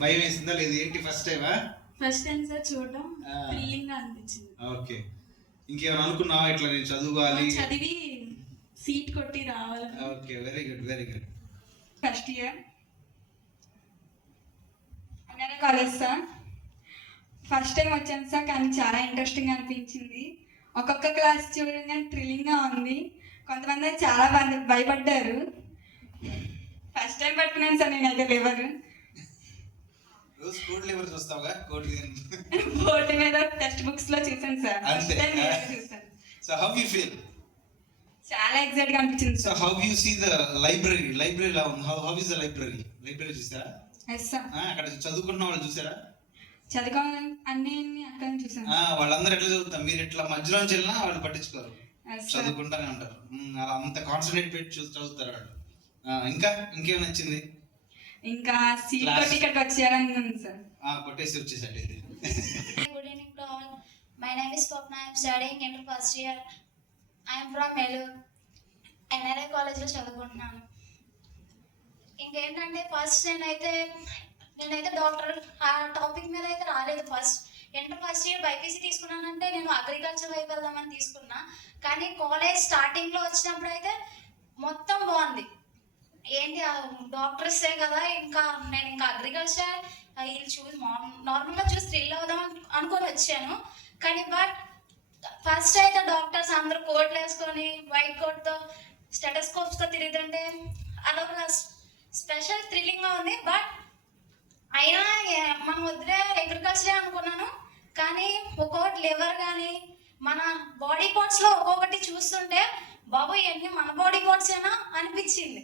భయం వేసిందా లేదు? ఏంటి ఫస్ట్ టైమా? ఫస్ట్ టైం సార్ చూడడం థ్రిల్లింగ్ గా అనిపించింది. ఓకే. ఇంకేమైనా అనుకున్నావా ఇట్లా నేను చదువుకోవాలి, చదివి సీట్ కొట్టి రావాలి? Okay, very good very good. First year అన్నయ్య కాలేజ్ సార్. ఫస్ట్ టైం వచ్చాను సార్, కానీ చాలా ఇంట్రెస్టింగ్ అనిపించింది. ఒక్కొక్క క్లాస్ చూడగానే థ్రిల్లింగ్గా ఉంది. కొంతమంది చాలా భయపడ్డారు. ఫస్ట్ టైం పట్టుకున్నాను సార్ నేనైతే లివర్. రోజు కోడ్ లివర్ చూస్తావుగా? కోడ్ బోర్డు మీద టెక్స్ట్ బుక్స్ లో చూసాను సార్. అంతే. చూసాను. So how you feel? చాలా ఎక్సైట్ గా అనిపించింది so sir. How you see the library? Library how is the library? Library చూసారా? Yes sir. అక్కడ చదువుకున్న వాళ్ళు చూసారా? చదువుకోవాలి అన్ని అక్కడ చూసాను. వాళ్ళందరూ ఎట్లా చదువుతారు? మీరు ఇట్లా మధ్యలోంచి వెళ్ళినా వాళ్ళు పట్టించుకోరు, చదువుకుంటానే ఉంటారు. అంత కాన్సన్ట్రేట్ పెట్టి చదువుతారు వాళ్ళు. ఇంకా ఇంకేం నచ్చింది? ఇంకా సీట్ కొట్టి ఇక్కడికి వచ్చారని ఉంది సార్. కొట్టేసి వచ్చేసాడు ఇది. Good evening to all. My name is Swapna. I am studying in first year. I am from Melur. NRI college లో చదువుకుంటున్నాను. ఇంకేంటంటే ఫస్ట్ నేనైతే డాక్టర్ ఆ టాపిక్ మీద అయితే రాలేదు. ఫస్ట్ ఇయర్ బైపీసీ తీసుకున్నానంటే నేను అగ్రికల్చర్ వైపు వెళ్దామని తీసుకున్నా. కానీ కాలేజ్ స్టార్టింగ్లో వచ్చినప్పుడు అయితే మొత్తం బాగుంది. ఏంటి డాక్టర్సే కదా, నేను ఇంకా అగ్రికల్చర్ వీళ్ళు చూసి నార్మల్గా చూసి థ్రిల్ అవుదాం అనుకొని వచ్చాను. కానీ బట్ ఫస్ట్ అయితే డాక్టర్స్ అందరూ కోట్లు వేసుకొని వైట్ కోట్తో స్టెటస్కోప్స్తో తిరుగుతుంటే అదొక స్పెషల్ థ్రిల్లింగ్గా ఉంది. బట్ అయినా మనం వద్దులే అగ్రికల్చరే అనుకున్నాను. కానీ ఒక్కొక్కటి లివర్ కానీ మన బాడీ పార్ట్స్లో ఒక్కొక్కటి చూస్తుంటే బాబు ఇవన్నీ మన బాడీ పార్ట్స్ ఏనా అనిపించింది.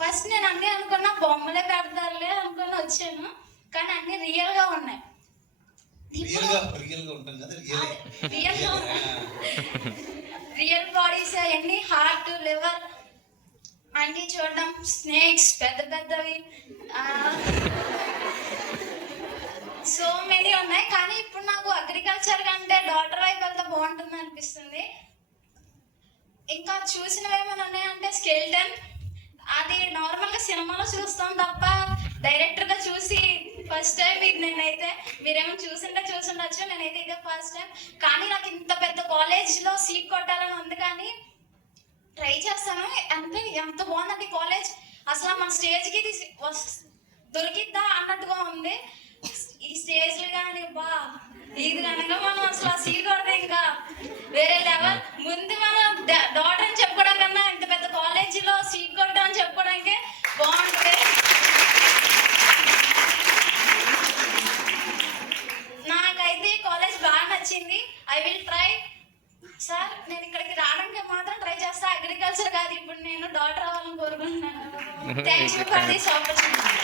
ఫస్ట్ నేను అన్నీ అనుకున్నా బొమ్మలే పెడతారులే అనుకుని వచ్చాను, కానీ అన్ని రియల్గా ఉన్నాయి. రియల్ బాడీస్ అవన్నీ హార్ట్ లివర్ అన్నీ చూడడం, స్నేక్స్ పెద్ద పెద్దవి సో మెనీ ఉన్నాయి. కానీ ఇప్పుడు నాకు అగ్రికల్చర్ కంటే డాక్టర్ వైపు వెళ్తే బాగుంటుంది అనిపిస్తుంది. ఇంకా చూసినవి ఏమైనా ఉన్నాయంటే స్కెల్టన్, అది నార్మల్గా సినిమాలో చూస్తాం తప్ప డైరెక్ట్గా చూసి ఫస్ట్ టైం ఇది. నేనైతే మీరేమో చూసుండొచ్చు, నేనైతే ఇదే ఫస్ట్ టైం. కానీ నాకు ఇంత పెద్ద కాలేజ్లో సీట్ కొట్టాలని ఉంది, కానీ ట్రై చేస్తాను. అంటే ఎంత బాగుందండి కాలేజ్, అసలు మన స్టేజ్కి ఇది దొరికిద్దా అన్నట్టుగా ఉంది. ఈ స్టేజ్లు కానీ ఇది కనుక మనం అసలు ఆ సీట్ కొడితే ఇంకా వేరే లెవెల్. ముందు మనం డాక్టర్ అని చెప్పుకోవడం కన్నా ఇంత పెద్ద కాలేజీలో సీట్ కొట్టడం అని చెప్పుకోవడానికి బాగుంటుంది. నాకైతే ఈ కాలేజ్ బాగా నచ్చింది. I will try sir. నేను ఇక్కడికి రావడానికి మాత్రం ట్రై చేస్తా, అగ్రికల్చర్ కాదు. ఇప్పుడు నేను డాక్టర్ అవ్వాలని కోరుకుంటున్నాను. Thank you for this opportunity.